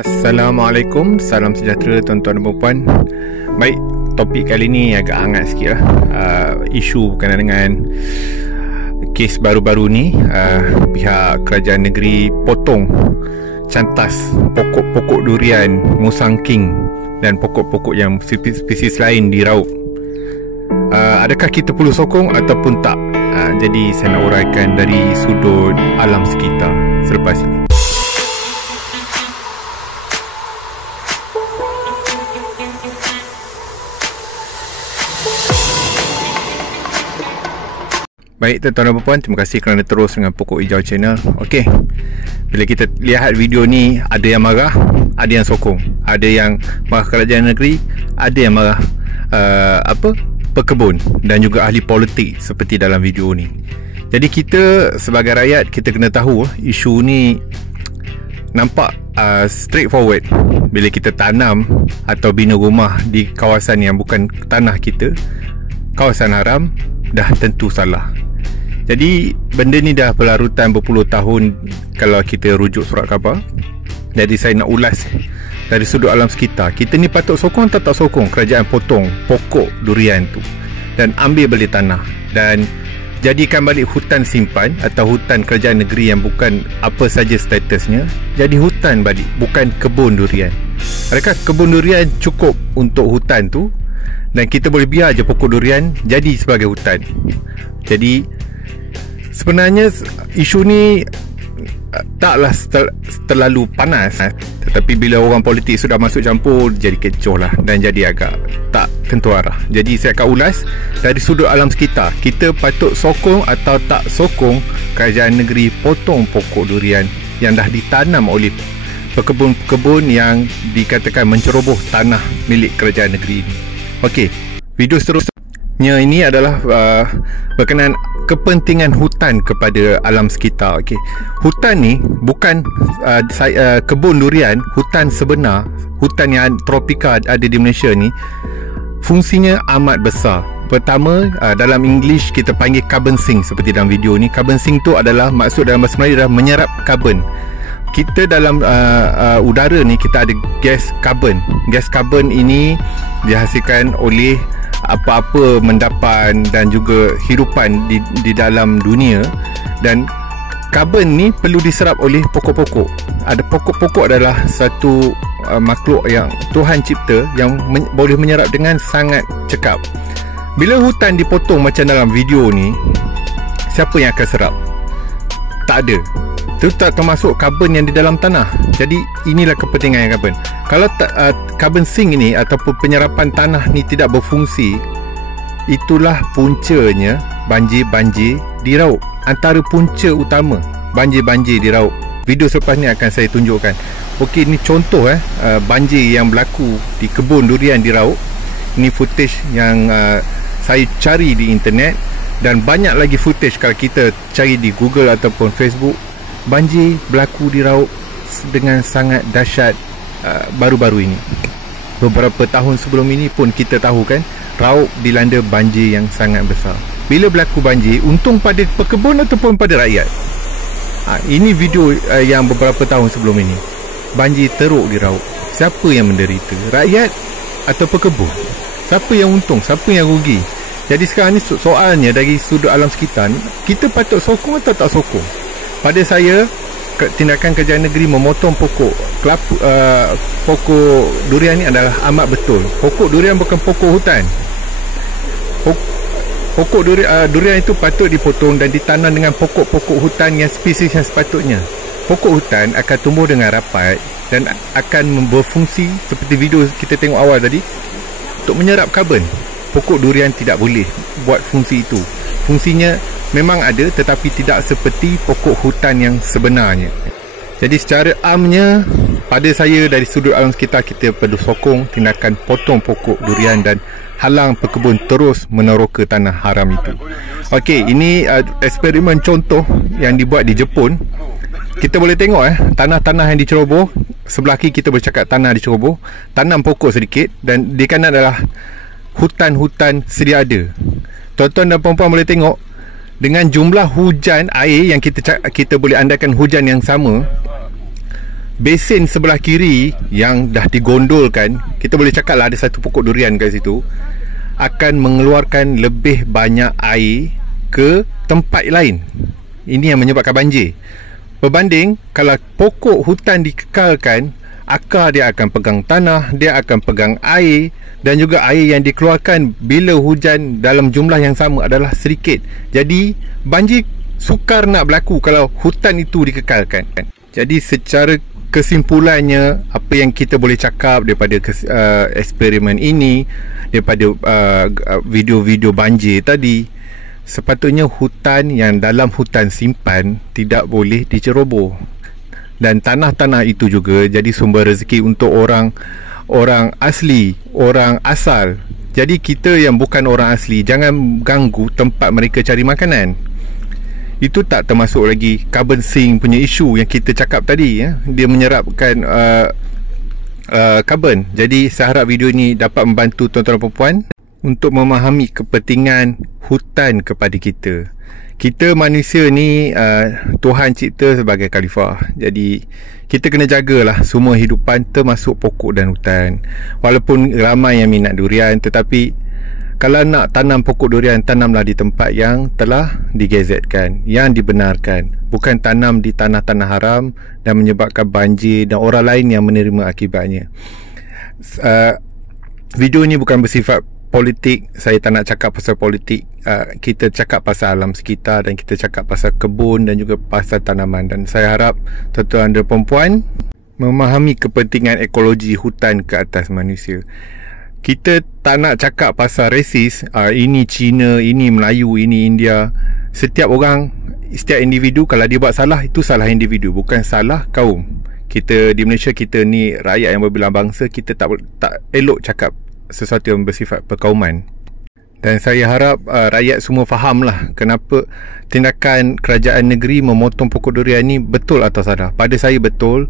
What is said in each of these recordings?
Assalamualaikum, salam sejahtera tuan-tuan dan puan. Baik, topik kali ni agak hangat sikit lah. Isu berkenaan dengan kes baru-baru ni. Pihak kerajaan negeri potong cantas pokok-pokok durian, musang king dan pokok-pokok yang spesies lain diraup. Adakah kita perlu sokong ataupun tak? Jadi saya nak uraikan dari sudut alam sekitar selepas ini. Baik tuan-tuan dan puan, terima kasih kerana terus dengan Pokok Hijau Channel. Okey, bila kita lihat video ni, ada yang marah, ada yang sokong, ada yang marah kerajaan negeri, ada yang marah pekebun dan juga ahli politik seperti dalam video ni. Jadi kita sebagai rakyat, kita kena tahu isu ni nampak straightforward. Bila kita tanam atau bina rumah di kawasan yang bukan tanah kita, kawasan haram, dah tentu salah. Jadi benda ni dah berlarutan berpuluh tahun kalau kita rujuk surat khabar. Jadi saya nak ulas dari sudut alam sekitar. Kita ni patut sokong atau tak sokong kerajaan potong pokok durian tu dan ambil balik tanah dan jadikan balik hutan simpan atau hutan kerajaan negeri yang bukan apa saja statusnya, jadi hutan balik, bukan kebun durian. Adakah kebun durian cukup untuk hutan tu dan kita boleh biar je pokok durian jadi sebagai hutan? Jadi sebenarnya isu ni taklah terlalu panas, tetapi bila orang politik sudah masuk campur, jadi kecoh lah dan jadi agak tak tentu arah. Jadi saya akan ulas dari sudut alam sekitar. Kita patut sokong atau tak sokong kerajaan negeri potong pokok durian yang dah ditanam oleh pekebun-pekebun yang dikatakan menceroboh tanah milik kerajaan negeri ini. Okey, video seterusnya ini adalah berkenaan kepentingan hutan kepada alam sekitar. Okey, hutan ni bukan kebun durian, hutan sebenar, hutan yang tropika ada di Malaysia ni fungsinya amat besar. Pertama, dalam English kita panggil carbon sink seperti dalam video ni. Carbon sink tu adalah, maksud dalam bahasa Melayu adalah menyerap karbon. Kita dalam udara ni kita ada gas karbon. Gas karbon ini dihasilkan oleh apa-apa mendapan dan juga hidupan di dalam dunia, dan karbon ni perlu diserap oleh pokok-pokok. Ada pokok-pokok adalah satu makhluk yang Tuhan cipta yang boleh menyerap dengan sangat cekap. Bila hutan dipotong macam dalam video ni, siapa yang akan serap? Tak ada. Itu tak termasuk karbon yang di dalam tanah. Jadi inilah kepentingan karbon. Kalau carbon sink ini ataupun penyerapan tanah ni tidak berfungsi, itulah puncanya banjir-banjir di Raub. Antara punca utama banjir-banjir di Raub. Video selepas ni akan saya tunjukkan. Okey, ini contoh banjir yang berlaku di kebun durian di Raub. Ini footage yang saya cari di internet, dan banyak lagi footage kalau kita cari di Google ataupun Facebook. Banjir berlaku di Raub dengan sangat dahsyat baru-baru ini. Beberapa tahun sebelum ini pun kita tahu kan, Raub dilanda banjir yang sangat besar. Bila berlaku banjir, untung pada pekebun ataupun pada rakyat? Ini video yang beberapa tahun sebelum ini. Banjir teruk di Raub. Siapa yang menderita? Rakyat atau pekebun? Siapa yang untung? Siapa yang rugi? Jadi sekarang ni soalnya dari sudut alam sekitar, kita patut sokong atau tak sokong? Pada saya, tindakan kerajaan negeri memotong pokok durian ni adalah amat betul. Pokok durian bukan pokok hutan. Pokok durian itu patut dipotong dan ditanam dengan pokok-pokok hutan yang spesies yang sepatutnya. Pokok hutan akan tumbuh dengan rapat dan akan berfungsi seperti video kita tengok awal tadi untuk menyerap karbon. Pokok durian tidak boleh buat fungsi itu. Fungsinya memang ada, tetapi tidak seperti pokok hutan yang sebenarnya. Jadi secara amnya, pada saya dari sudut alam sekitar, kita perlu sokong tindakan potong pokok durian dan halang pekebun terus meneroka tanah haram itu. Okey, ini eksperimen contoh yang dibuat di Jepun. Kita boleh tengok tanah-tanah yang diceroboh. Sebelah kiri kita boleh cakap tanah diceroboh. Tanam pokok sedikit, dan di kanan adalah hutan-hutan sedia ada. Tuan-tuan dan puan-puan boleh tengok, dengan jumlah hujan air yang kita boleh andaikan hujan yang sama, Besen sebelah kiri yang dah digondolkan, kita boleh cakap lah ada satu pokok durian kat situ, akan mengeluarkan lebih banyak air ke tempat lain. Ini yang menyebabkan banjir. Berbanding kalau pokok hutan dikekalkan, akar dia akan pegang tanah, dia akan pegang air, dan juga air yang dikeluarkan bila hujan dalam jumlah yang sama adalah sedikit. Jadi banjir sukar nak berlaku kalau hutan itu dikekalkan. Jadi secara kesimpulannya, apa yang kita boleh cakap daripada eksperimen ini, daripada video-video banjir tadi, sepatutnya hutan yang dalam hutan simpan tidak boleh diceroboh. Dan tanah-tanah itu juga jadi sumber rezeki untuk orang asli, orang asal. Jadi kita yang bukan orang asli, jangan ganggu tempat mereka cari makanan. Itu tak termasuk lagi carbon sink punya isu yang kita cakap tadi, ya. Dia menyerapkan karbon. Jadi saya harap video ini dapat membantu tuan-tuan dan puan untuk memahami kepentingan hutan kepada kita. Kita manusia ni Tuhan cipta sebagai khalifah. Jadi kita kena jagalah semua hidupan, termasuk pokok dan hutan. Walaupun ramai yang minat durian, tetapi kalau nak tanam pokok durian, tanamlah di tempat yang telah digazetkan, yang dibenarkan. Bukan tanam di tanah-tanah haram dan menyebabkan banjir dan orang lain yang menerima akibatnya. Video ni bukan bersifat politik. Saya tak nak cakap pasal politik. Kita cakap pasal alam sekitar, dan kita cakap pasal kebun dan juga pasal tanaman. Dan saya harap tuan-tuan dan puan-puan memahami kepentingan ekologi hutan ke atas manusia. Kita tak nak cakap pasal rasis, ini Cina, ini Melayu, ini India. Setiap orang, setiap individu, kalau dia buat salah, itu salah individu, bukan salah kaum. Kita di Malaysia, kita ni rakyat yang berbelah bangsa. Kita tak elok cakap sesuatu yang bersifat perkauman. Dan saya harap rakyat semua fahamlah kenapa tindakan kerajaan negeri memotong pokok durian ni betul atau salah. Pada saya betul.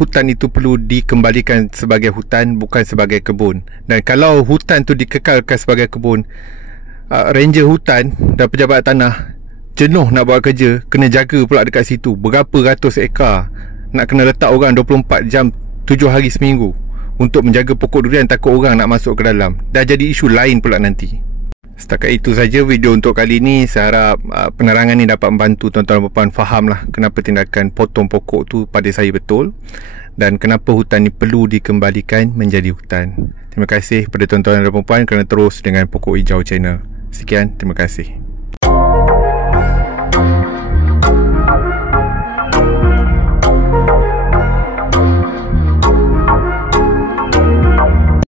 Hutan itu perlu dikembalikan sebagai hutan, bukan sebagai kebun. Dan kalau hutan tu dikekalkan sebagai kebun, ranger hutan dan pejabat tanah jenuh nak buat kerja, kena jaga pula dekat situ berapa ratus ekar, nak kena letak orang 24 jam 7 hari seminggu untuk menjaga pokok durian, takut orang nak masuk ke dalam. Dah jadi isu lain pula nanti. Setakat itu saja video untuk kali ini. Saya harap penerangan ini dapat membantu tuan-tuan dan puan fahamlah kenapa tindakan potong pokok tu pada saya betul, dan kenapa hutan ni perlu dikembalikan menjadi hutan. Terima kasih kepada tuan-tuan dan puan kerana terus dengan Pokok Hijau Channel. Sekian, terima kasih.